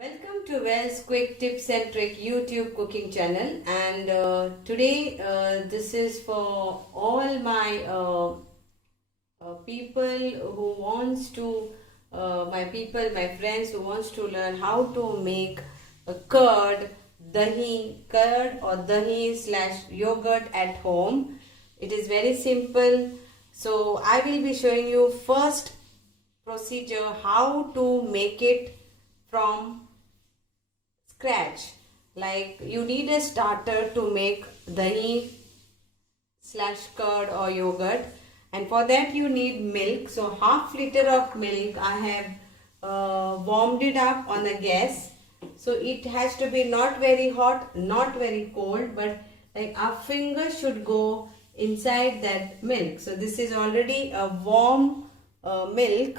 Welcome to Wells Quick Tips and Trick YouTube cooking channel, and today this is for all my people who wants to my friends who wants to learn how to make a curd or dahi slash yogurt at home. It is very simple. So I will be showing you first procedure how to make it from scratch. Like you need a starter to make dahi slash curd or yogurt, and for that you need milk. So half liter of milk I have warmed it up on the gas. So it has to be not very hot, not very cold, but like our finger should go inside that milk. So this is already a warm milk.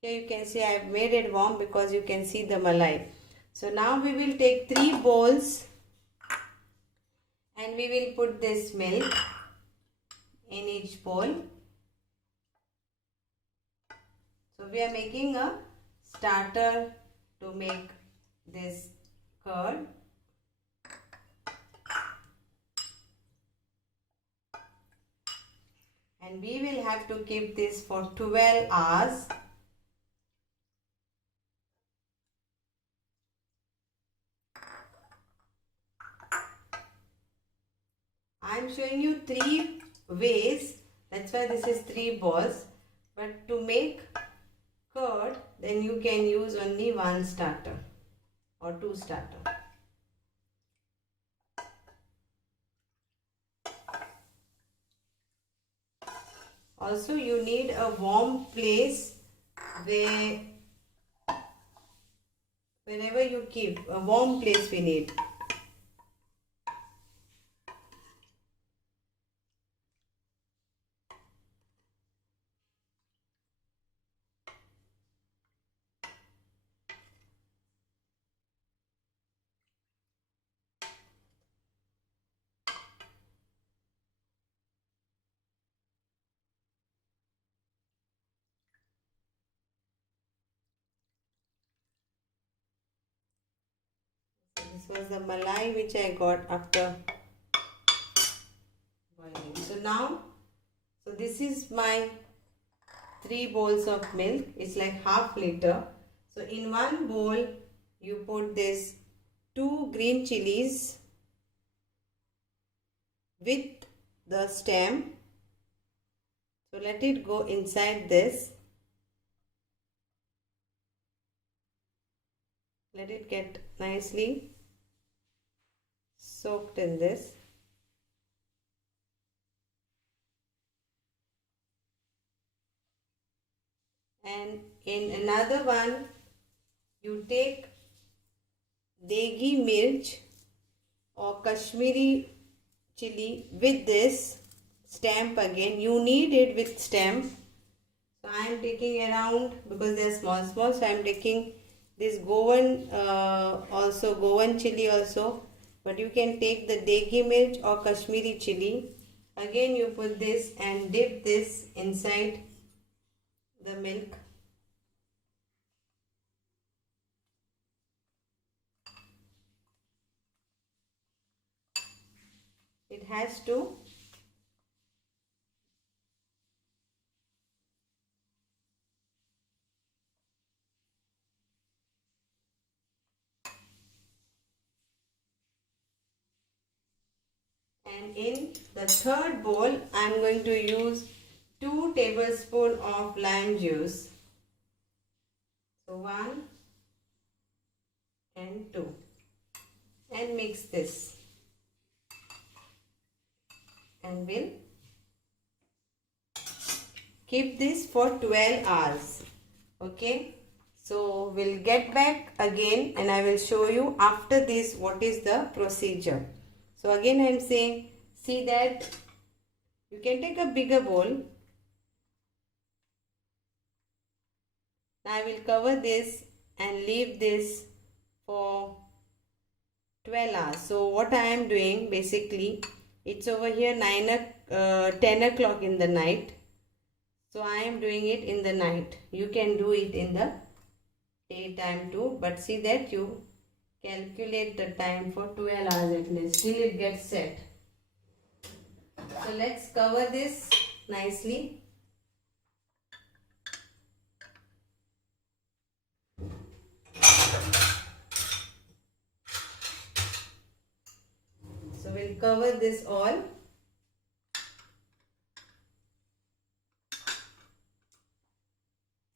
Here you can see I have made it warm because you can see the malai. So now we will take 3 bowls and we will put this milk in each bowl. So we are making a starter to make this curd. And we will have to keep this for 12 hours. I am showing you 3 ways, that's why this is 3 balls, but to make curd then you can use only 1 starter or 2 starter. Also you need a warm place wherever you keep, a warm place we need. This was the malai which I got after boiling. So this is my 3 bowls of milk. It's like half liter. So in one bowl you put this 2 green chilies with the stem. So let it go inside this. Let it get nicely soaked in this. And in another one you take degi mirch or Kashmiri chili with this stamp again. You need it with stamp. So I am taking around, because they are small, so I am taking this Goan chili also, but you can take the degi mirch or Kashmiri chili. Again you put this and dip this inside the milk. It has to and in the third bowl I am going to use 2 tablespoons of lime juice. So 1 and 2, and mix this, and we'll keep this for 12 hours. Okay, so we'll get back again and I will show you after this what is the procedure. So again I am saying, see that you can take a bigger bowl. Now I will cover this and leave this for 12 hours. So what I am doing, basically it's over here 10 o'clock in the night. So I am doing it in the night. You can do it in the any time too, but see that you calculate the time for 12 hours at least till it gets set. So let's cover this nicely. So we'll cover this all.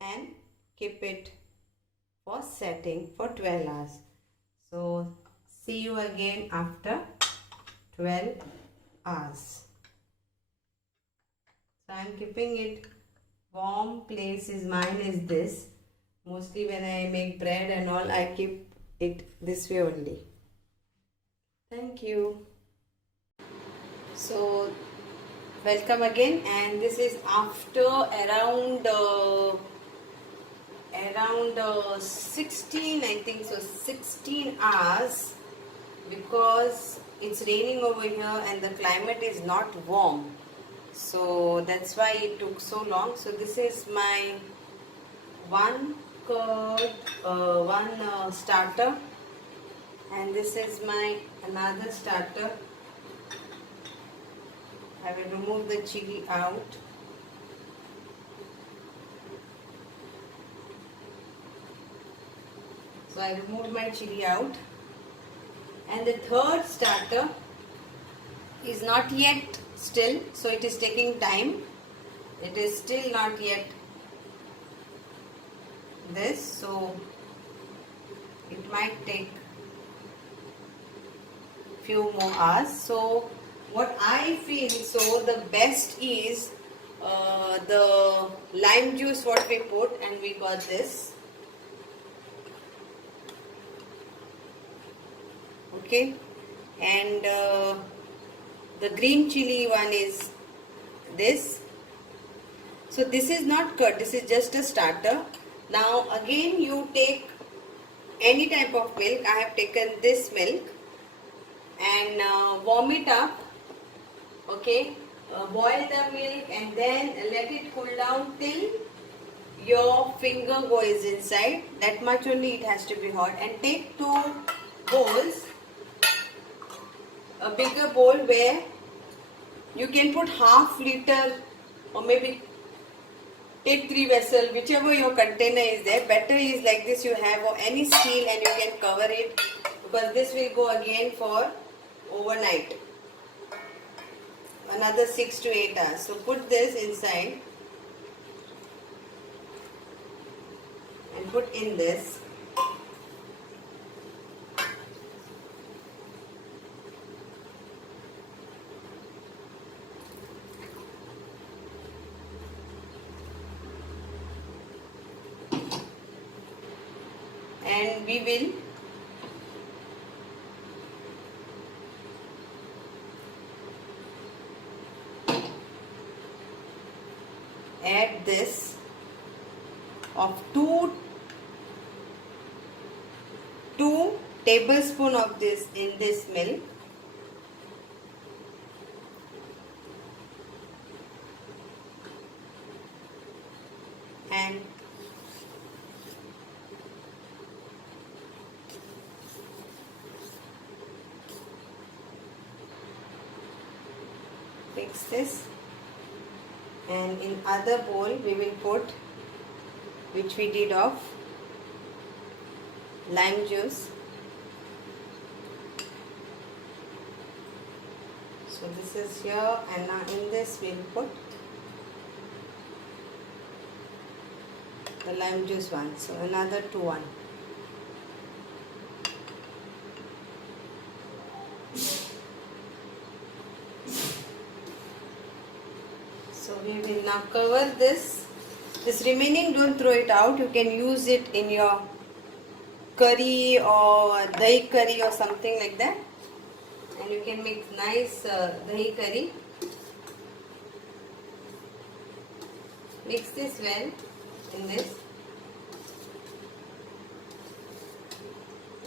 And keep it for setting for 12 hours. So see you again after 12 hours. So I am keeping it warm place is mine is this. Mostly when I make bread and all, I keep it this way only. Thank you. So welcome again, and this is after around 16, I think so, 16 hours, because it's raining over here and the climate is not warm, so that's why it took so long. So this is my one curd, one starter, and this is my another starter. I will remove the chili out. So I removed my chili out, and the third starter is not yet still, so it is taking time. It is still not yet this, so it might take few more hours. So what I feel, so the best is the lime juice what we put, and we got this. Okay, and the green chili one is this. So this is not curd, this is just a starter. Now again you take any type of milk. I have taken this milk and warm it up. Okay, boil the milk and then let it cool down till your finger goes inside. That much only it has to be hot. And take 2 bowls, a bigger bowl where you can put half liter or maybe take 3 vessels, whichever your container is there. Better is like this, you have or any steel, and you can cover it, because this will go again for overnight, another 6 to 8 hours. So put this inside and put in this. And we will add this of 2 tablespoons of this in this milk. And mix this, and in other bowl we will put, which we did of lime juice. So this is here, and now in this we'll put the lime juice one. So another 2 1. So we will now cover this. This remaining, don't throw it out. You can use it in your curry or dahi curry or something like that. And you can make nice dahi curry. Mix this well in this.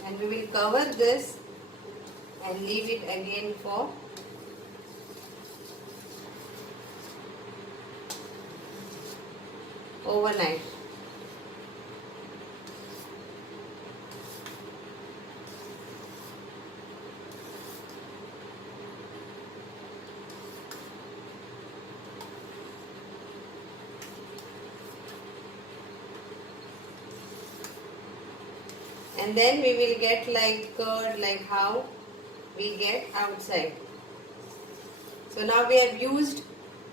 And we will cover this and leave it again for overnight. and then we will get like curd like how we get outside. So now we have used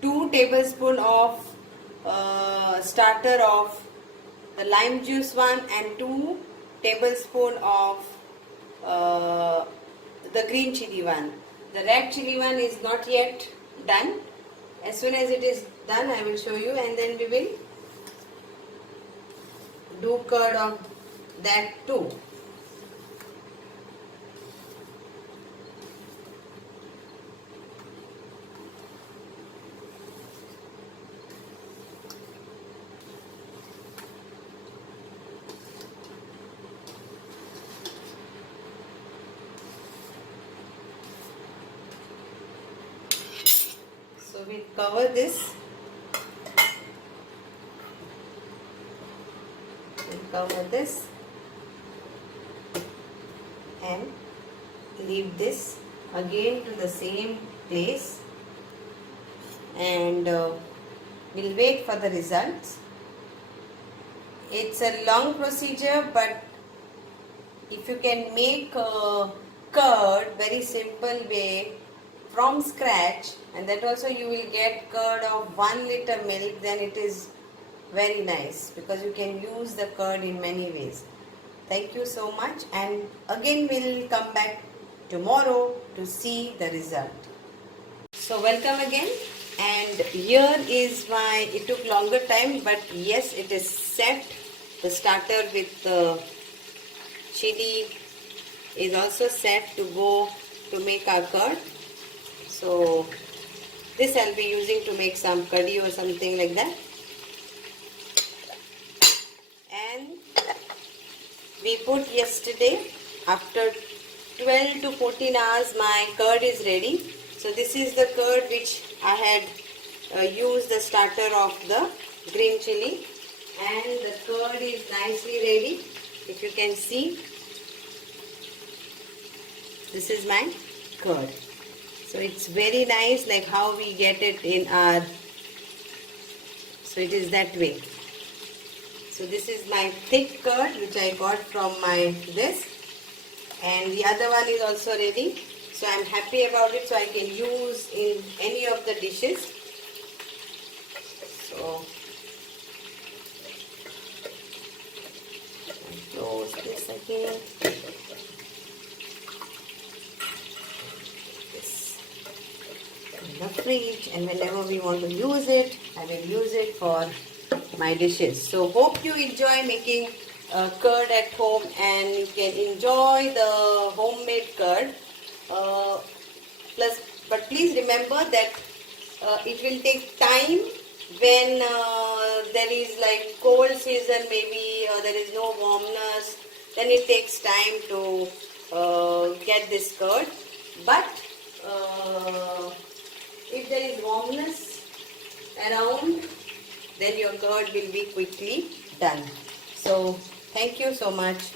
2 tablespoons of starter of the lime juice one and 2 tablespoons of the green chili one. The red chili one is not yet done. As soon as it is done, I will show you, and then we will do curd of that too. So we cover this. We'll cover this and leave this again to the same place, and we'll wait for the results. It's a long procedure, but if you can make a curd very simple way from scratch, and that also you will get curd of 1 liter milk, then it is very nice because you can use the curd in many ways. Thank you so much, and again we'll come back tomorrow to see the result. So welcome again, and here is my, it took longer time, but yes, it is set. The starter with the chili is also set to go to make our curd. So this I'll be using to make some curry or something like that. And we put yesterday, after 12 to 14 hours my curd is ready. So this is the curd which I had used the starter of the green chili, and the curd is nicely ready. If you can see, this is my curd. So it's very nice, like how we get it in our, so it is that way. So this is my thick curd which I got from my this, and the other one is also ready. So I'm happy about it, so I can use in any of the dishes. So close this again. The fridge, and whenever we want to use it, I will use it for my dishes. So hope you enjoy making curd at home, and you can enjoy the homemade curd. But please remember that it will take time when there is like cold season, maybe there is no warmness. Then it takes time to get this curd. But if there is warmness around, then your curd will be quickly done. So thank you so much.